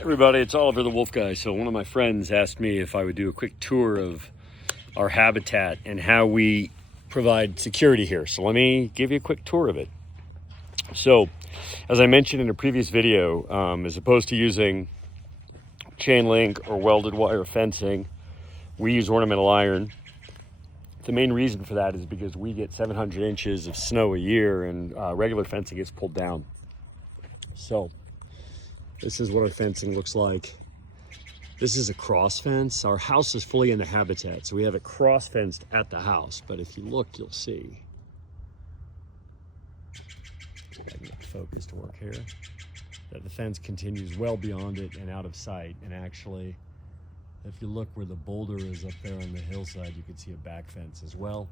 Everybody, it's Oliver the Wolf Guy. So one of my friends asked me if I would do a quick tour of our habitat and how we provide security here. So let me give you a quick tour of it. So as I mentioned in a previous video, as opposed to using chain link or welded wire fencing, we use ornamental iron. The main reason for that is because we get 700 inches of snow a year and regular fencing gets pulled down. So this is what our fencing looks like. This is a cross fence. Our house is fully in the habitat, so we have it cross fenced at the house. But if you look, you'll see. I can get the focus to work here. That the fence continues well beyond it and out of sight. And actually, if you look where the boulder is up there on the hillside, you can see a back fence as well.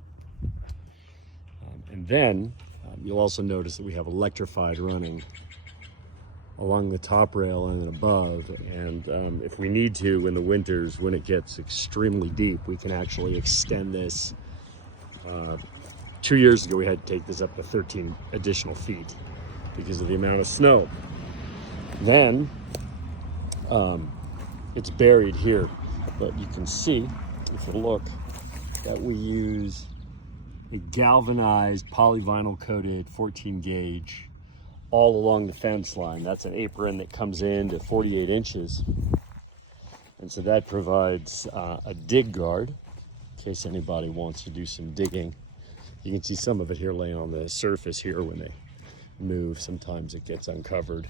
And then you'll also notice that we have electrified running along the top rail and above, and if we need to in the winters when it gets extremely deep, we can actually extend this. 2 years ago we had to take this up to 13 additional feet because of the amount of snow. Then it's buried here, but you can see, if you look, that we use a galvanized polyvinyl coated 14 gauge all along the fence line. That's an apron that comes in to 48 inches. And so that provides a dig guard in case anybody wants to do some digging. You can see some of it here laying on the surface here when they move. Sometimes it gets uncovered.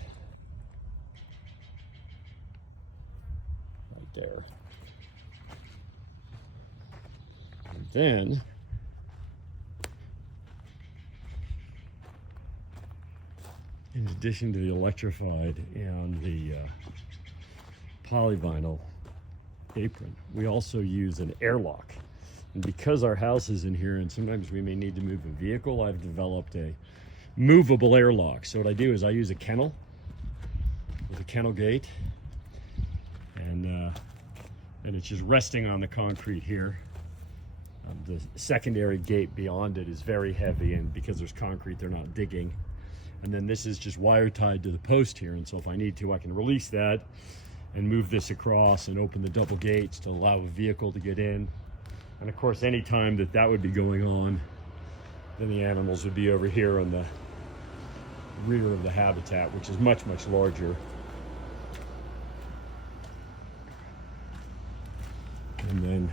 Right there. And then in addition to the electrified and the polyvinyl apron, we also use an airlock. And because our house is in here and sometimes we may need to move a vehicle, I've developed a movable airlock. So what I do is I use a kennel with a kennel gate, and it's just resting on the concrete here. The secondary gate beyond it is very heavy, and because there's concrete, they're not digging. And then this is just wire tied to the post here. And so if I need to, I can release that and move this across and open the double gates to allow a vehicle to get in. And of course, any time that that would be going on, then the animals would be over here on the rear of the habitat, which is much, much larger. And then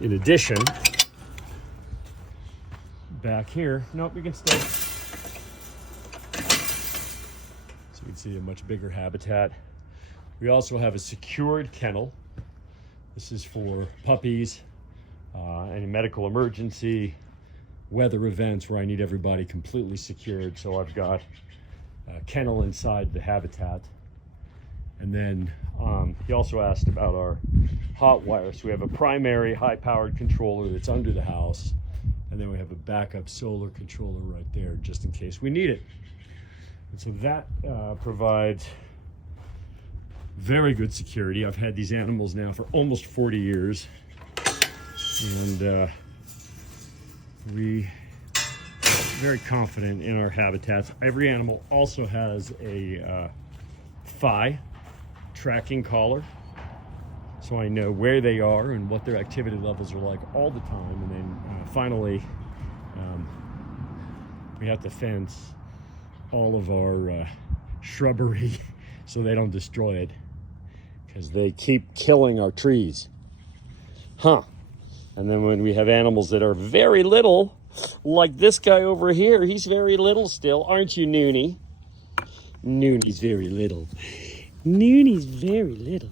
in addition, back here, nope, we can stay. You can see a much bigger habitat. We also have a secured kennel. This is for puppies, any medical emergency, weather events where I need everybody completely secured. So I've got a kennel inside the habitat. And then he also asked about our hot wire. So we have a primary high-powered controller that's under the house. And then we have a backup solar controller right there just in case we need it. And so that provides very good security. I've had these animals now for almost 40 years. And we are very confident in our habitats. Every animal also has a PHI tracking collar. So I know where they are and what their activity levels are like all the time. And then finally, we have to fence all of our shrubbery so they don't destroy it, because they keep killing our trees. And then when we have animals that are very little, like this guy over here, he's very little still, aren't you, Noonie? Noonie's very little. Noonie's very little.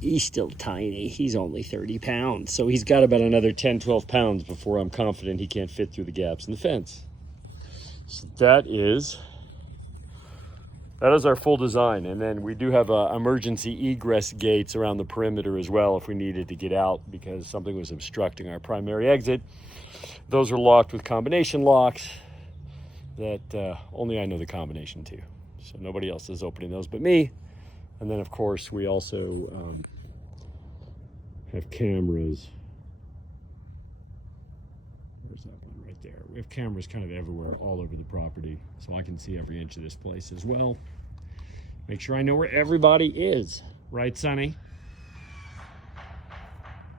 He's still tiny. He's only 30 pounds, so he's got about another 10, 12 pounds before I'm confident he can't fit through the gaps in the fence. So that is our full design. And then we do have emergency egress gates around the perimeter as well if we needed to get out because something was obstructing our primary exit. Those are locked with combination locks that only I know the combination to. So nobody else is opening those but me. And then of course we also have cameras. Where's that one? Right there. We have cameras kind of everywhere, all over the property, so I can see every inch of this place as well. Make sure I know where everybody is. Right, Sonny?